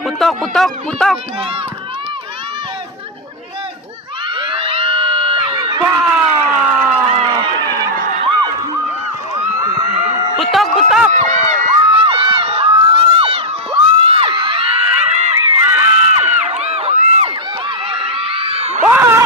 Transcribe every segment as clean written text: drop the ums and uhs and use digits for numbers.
Putok, putok, putok. Wow! Putok, putok. Wow!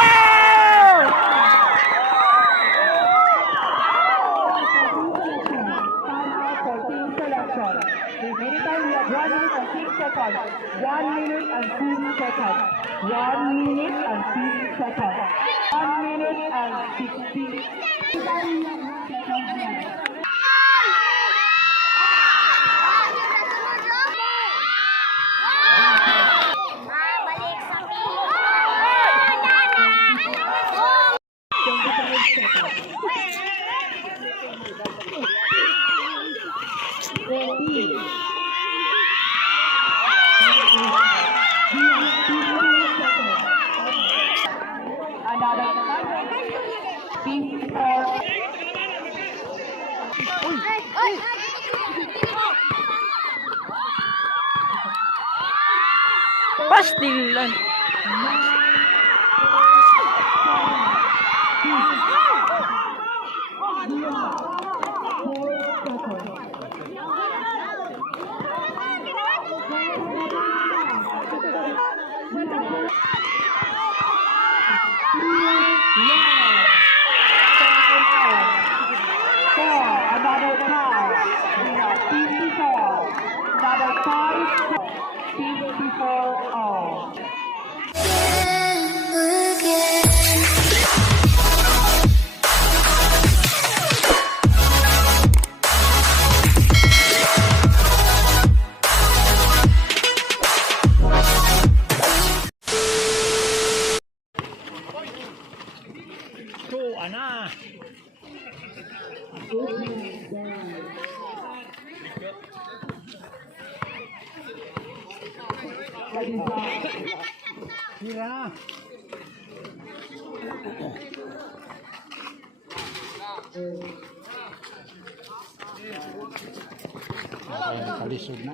Remaining time, we have 1 minute and 6 seconds. 1 minute and 6 seconds. 1 minute and 6 seconds. 1 minute and 60. Pastilan. Another time. We have 54. Another 5. 54 all. Ana. Tira na. Ayan, kalisod na.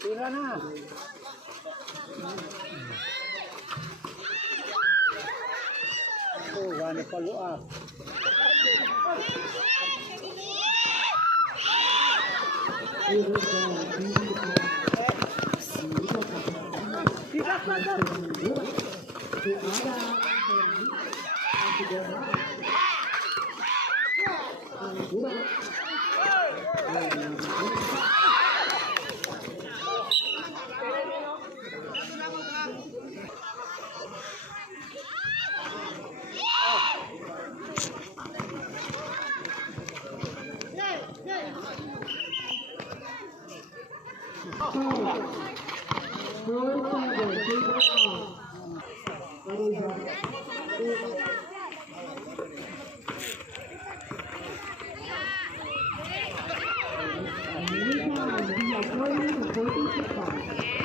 Tira na. Oh, wala palo ah. Meantime, we are going to 46 points.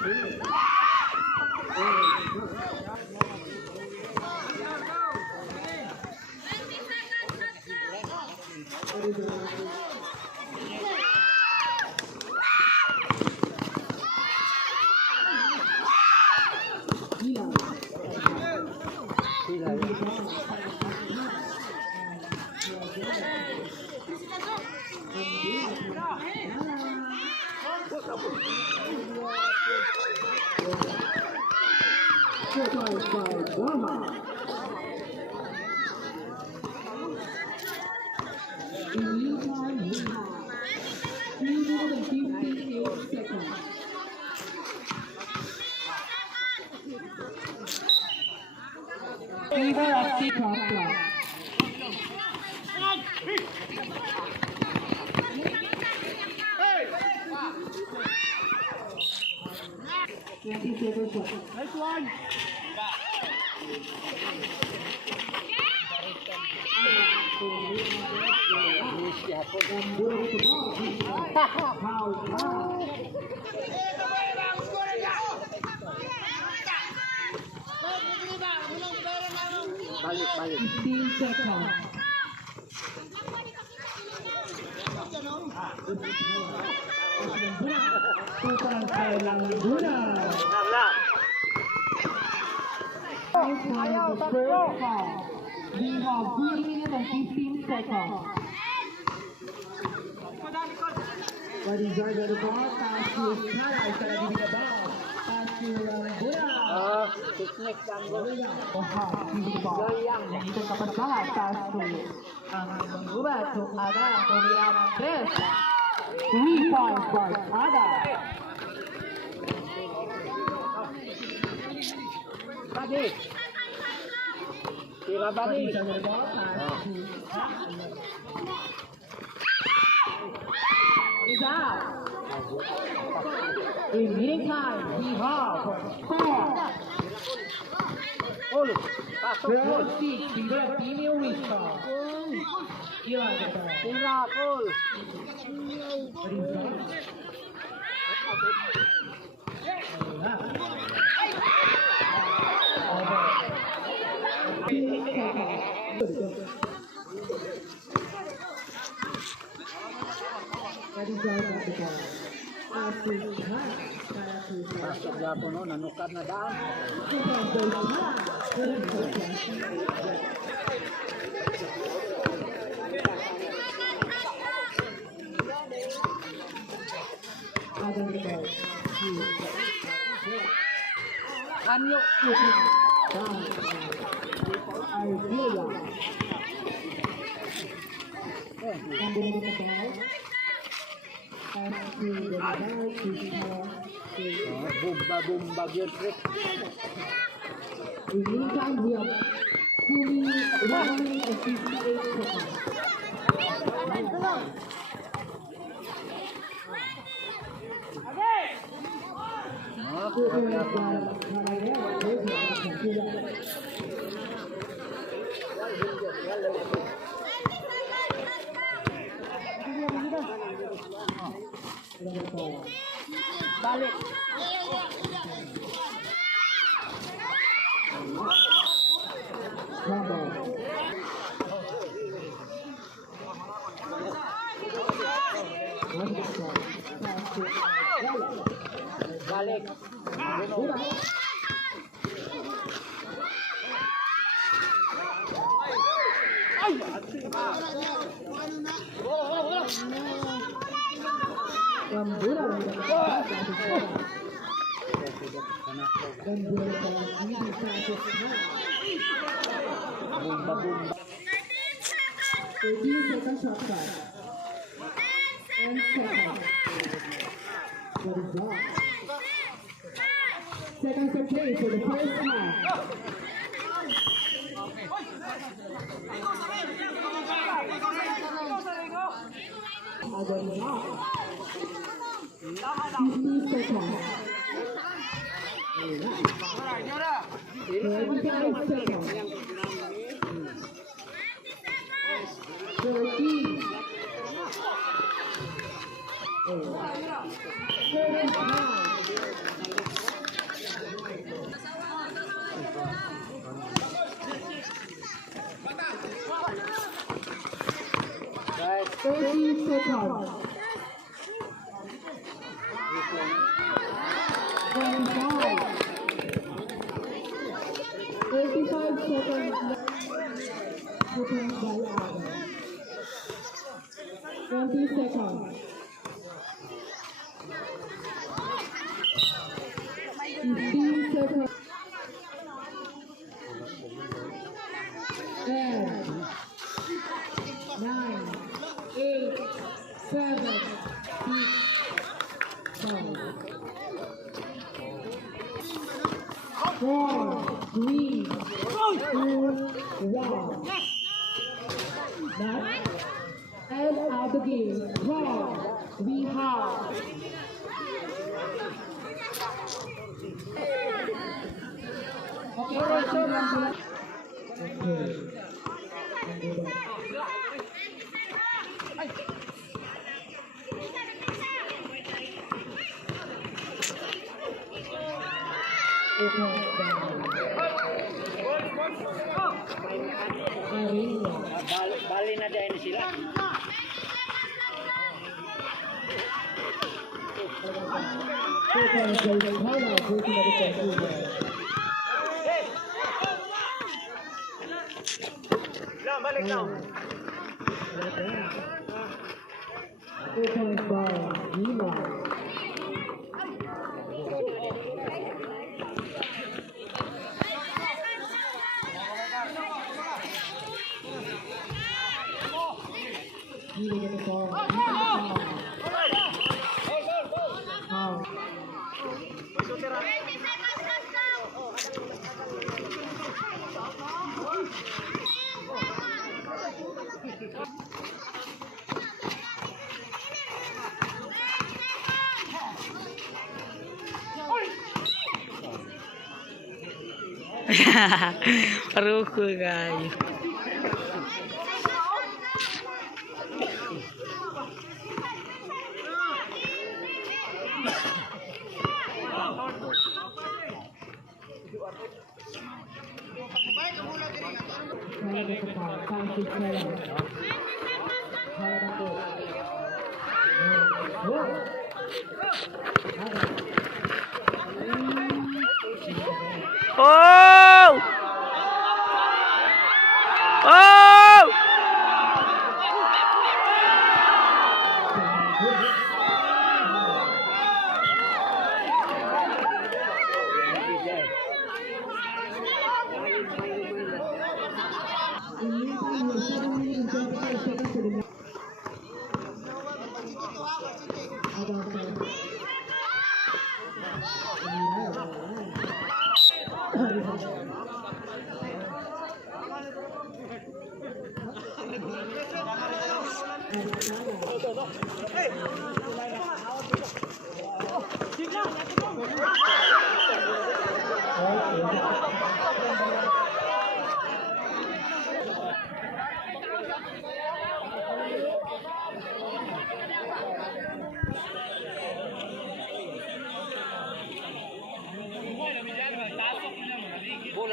Favor of the problem. Nice one. Balik, balik. 15 seconds. Total kay Langguna. Time for the first call. We have 3 minutes and 15 seconds. What is our the ball? Pass to Kara. Kara di the ball. Pass to Langguna. Picnic ang gawin. Oha, hindi ba? Yang itu kapan bahas satu. Ang mengubah tu ada pemilihan Andres. 3 points for Ada. Balik. Tira balik. Is out. In meantime, we have 4. Ul. Pasok ul. Berarti tidak timnya Wista. Iya, Tira ul. Pasok gapo no, nanukad na daan. Anyo. Bumba yun. In the meantime, we are fully running at 58 seconds. Balik. Balik. Bumba. 13 seconds shot clock. 10 seconds. What is that? Seconds of play for the first half. What is that? 50 seconds. 35 seconds. 13. 45. seconds. 25. 35 seconds left. Seconds by Adam. 20 seconds. 15 seconds. And 9, 8, 7, 6, 5, 4, 3, 2, 1. That end of the game. Draw. We have okay. Bali na dahil sila. Balik na. Paruko guys. Oh! Oh!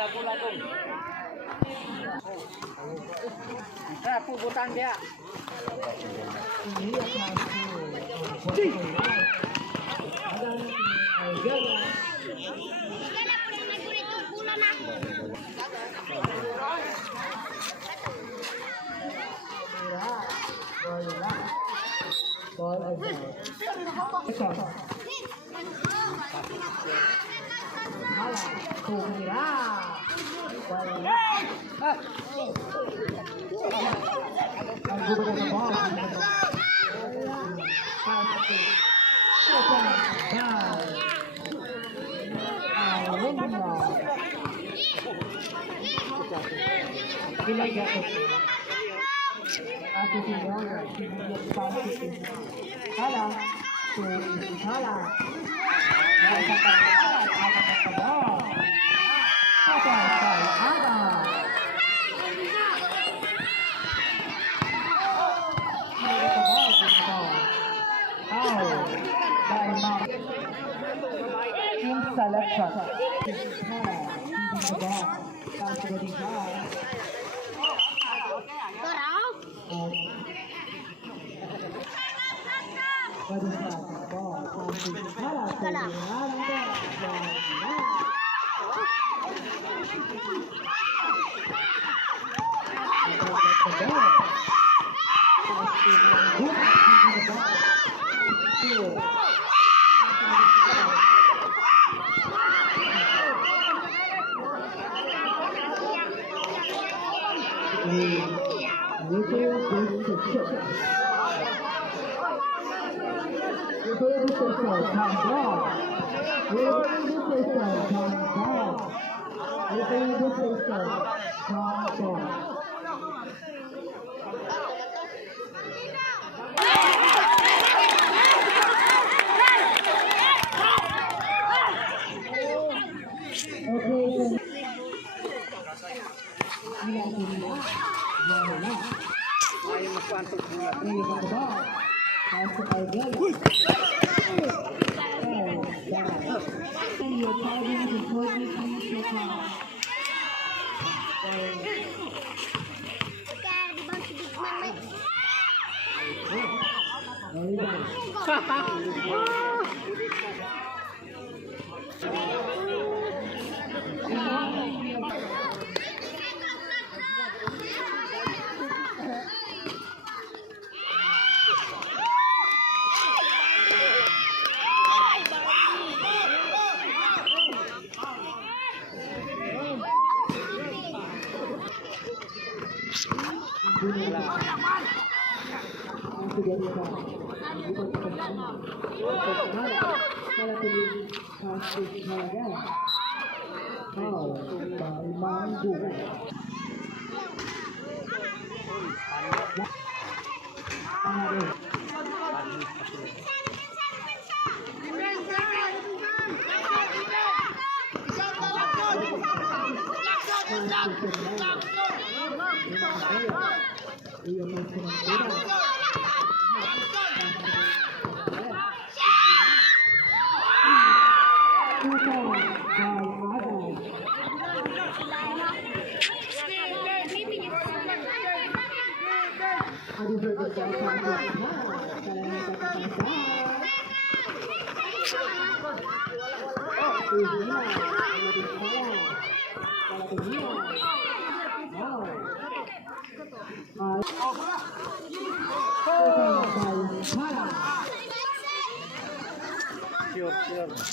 Bola dong. Sa pubutan dia. Selection. ka lang. Ayaw magpantog muna.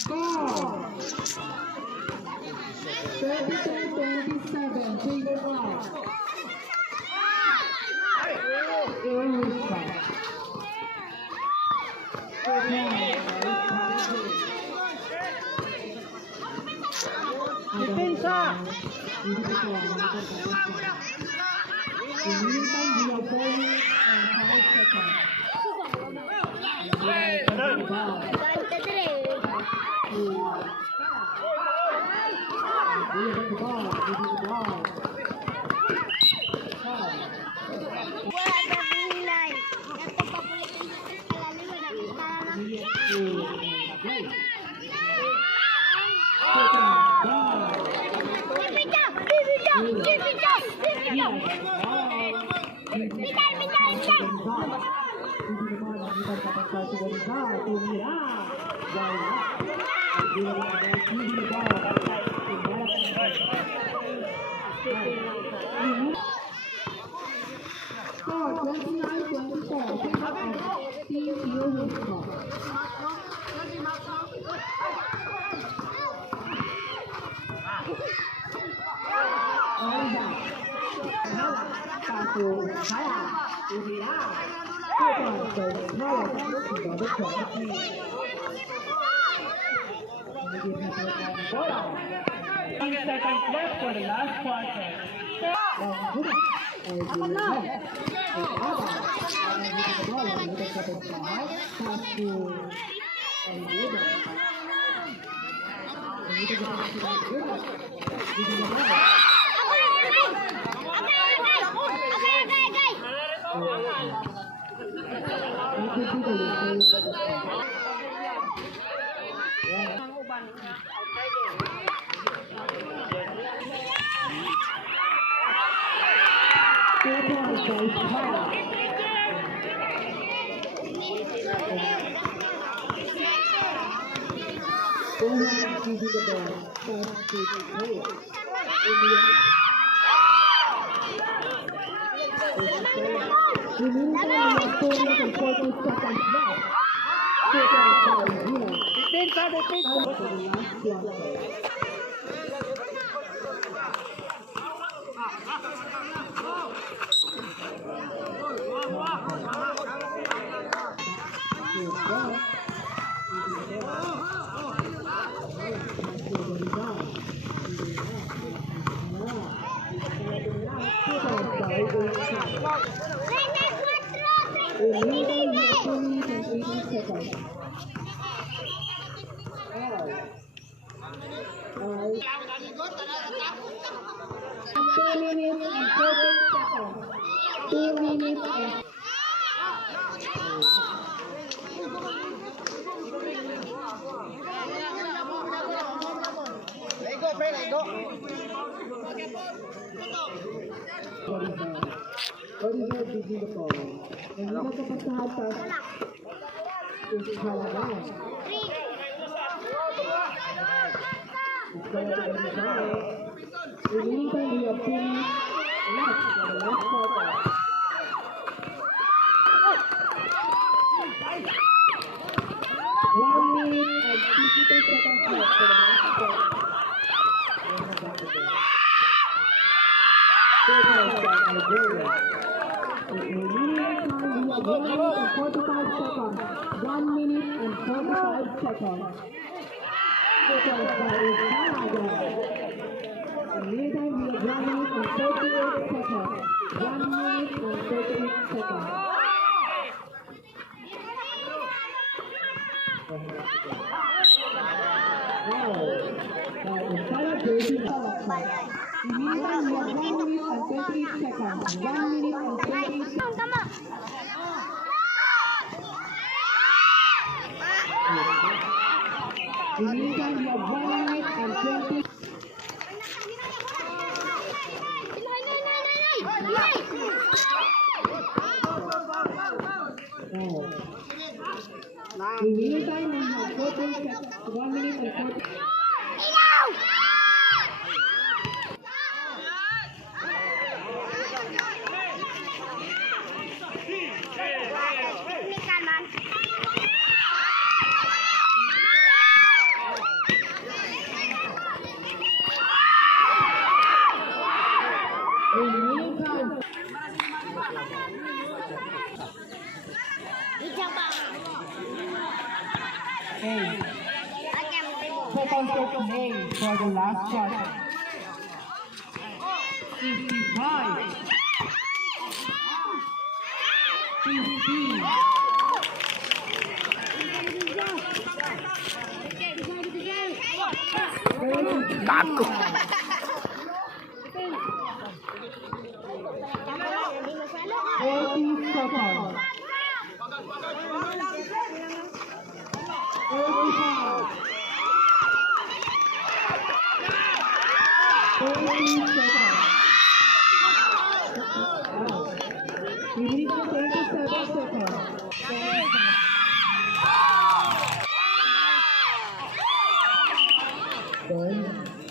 Sure. 32-27, favor out. Depensa! Seconds left for the last quarter. Second set name for the last shot. 55. 50. Takut. 40 seconds. 45. 40 seconds. You need 27 seconds. 25.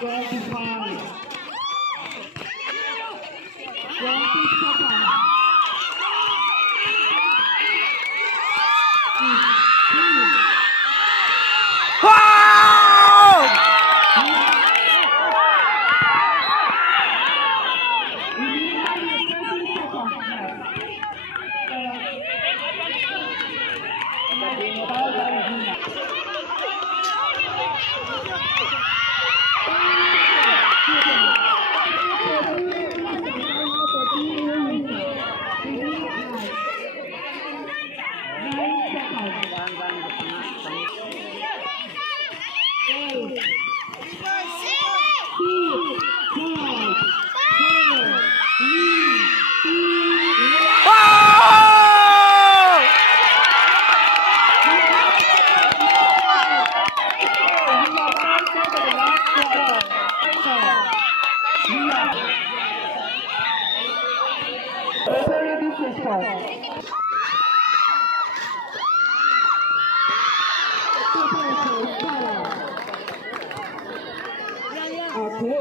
20 seconds. 15. Wow! You need 30 seconds. Wow!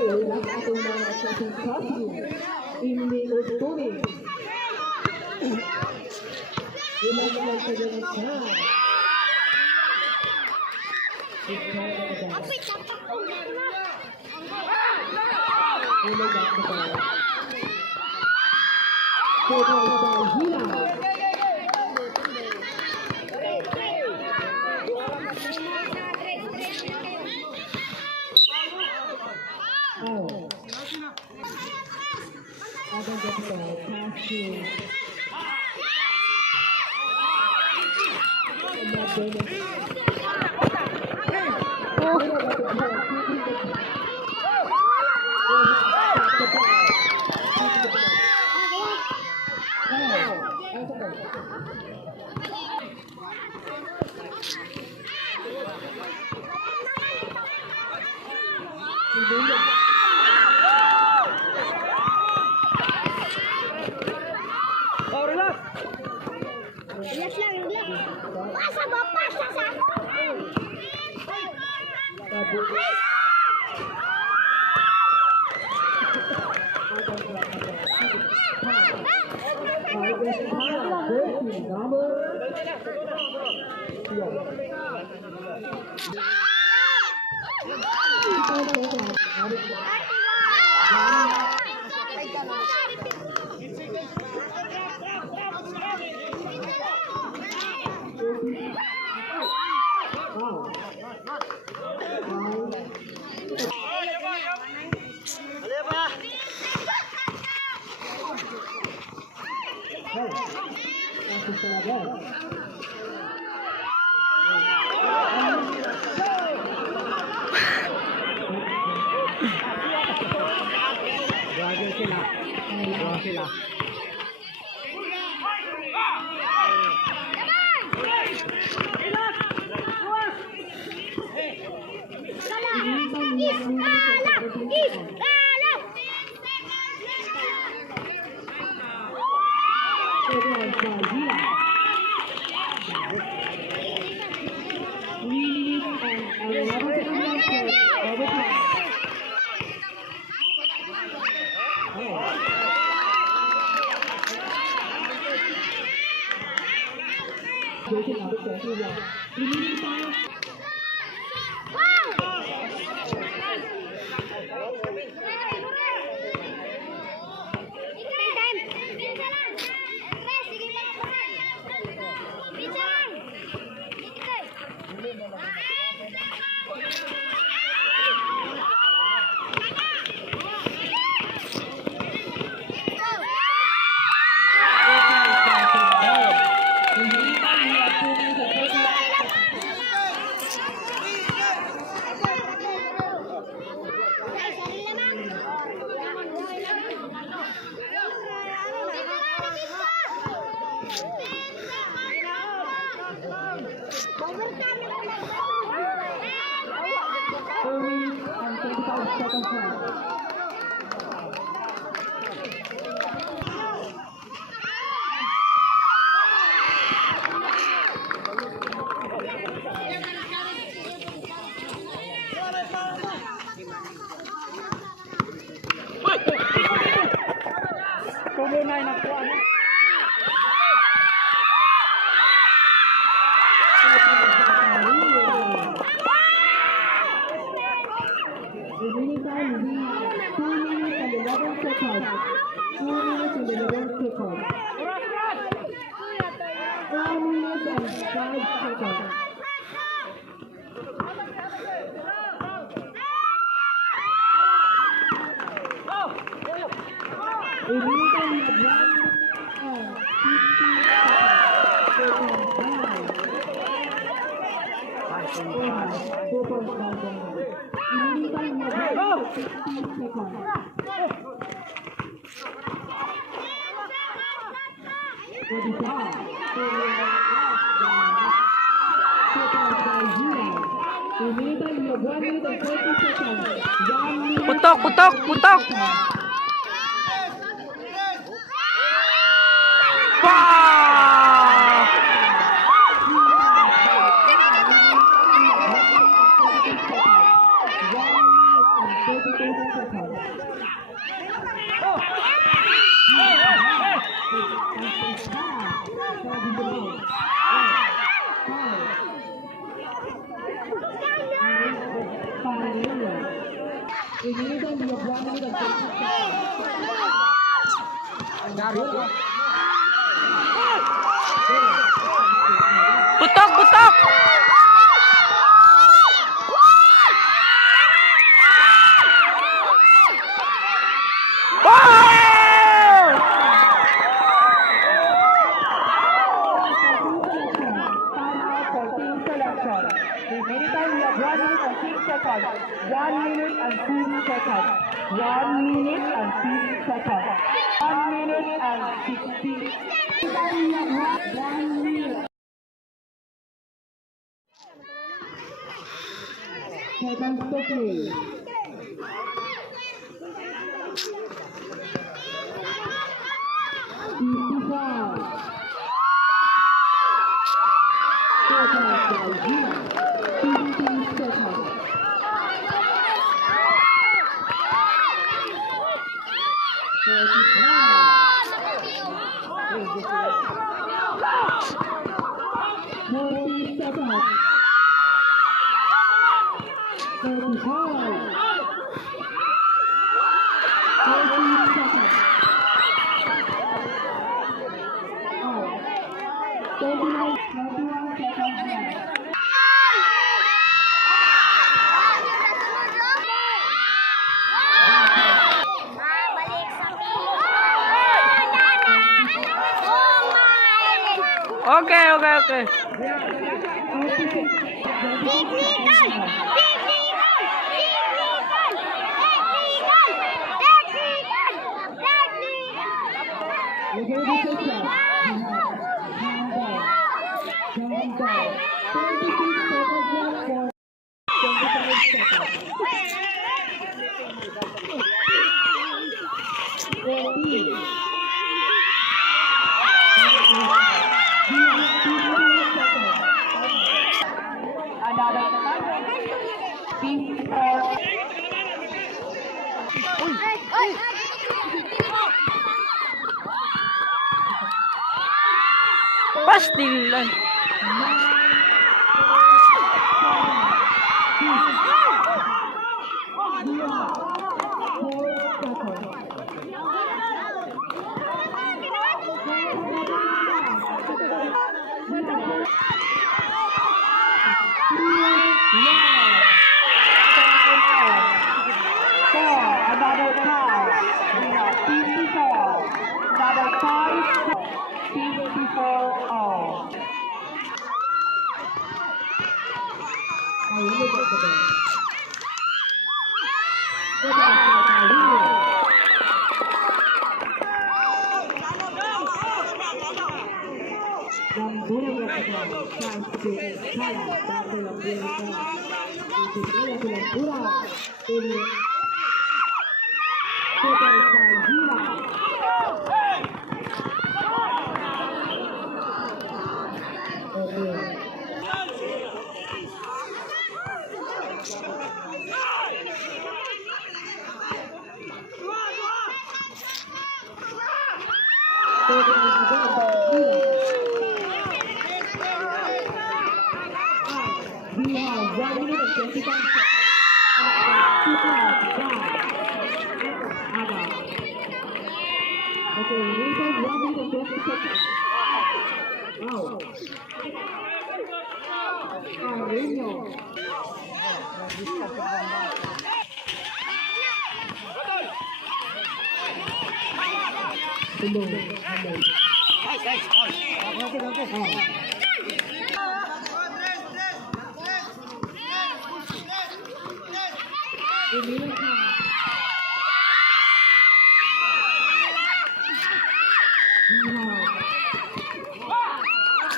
ang ating mga athletic costume. Hindi utunin. Ilan lang sa ganun siya. Oh, relax. Relax lang, relax. Pasa mo, pasa sa ako. Bago sila. Bago sila. Kumunay na po ano. Remaining time will be 2 minutes and 11 seconds. 2 minutes and 11 seconds. 4 minutes and 5 seconds. Remaining time is 1 and 4.5 seconds. Remaining time is 60 seconds. 45. Remaining time is 1 minute and 30 seconds. 1 minute. Putok, putok, putok. Wow! Immediately we have 1 minute and 30 seconds. Putok, putok! Wow! Timeout for team selection. Remaining time we have 1 minute and 6 seconds. 1 minute and 6 seconds. 1 minute and 6 seconds. 1 minute and 60. Time we have 1 minute. Seconds to play. Okay, okay, okay. Another time. 54. Pastilan. Another time. We have 54. Another time. 54 all. We have 1 minute and 25 seconds. Okay, we have 1 minute and 20 seconds. Wow. Reno.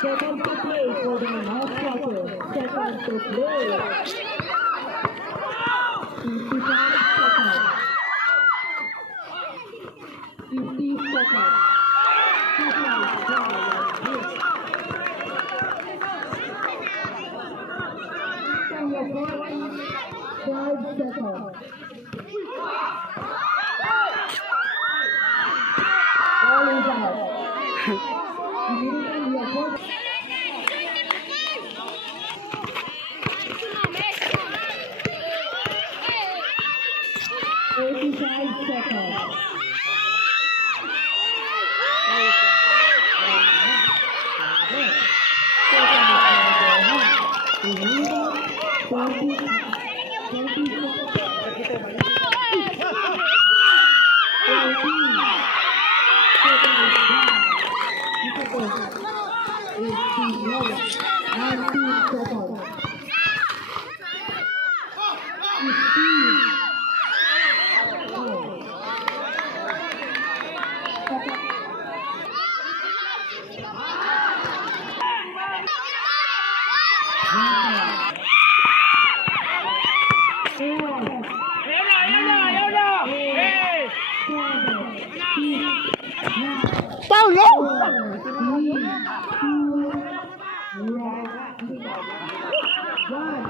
Second to play for the half quarter. Second to play. 55 seconds. 50 seconds. 5 seconds. All is out. Immediately we are forced. seconds. Paulo! One.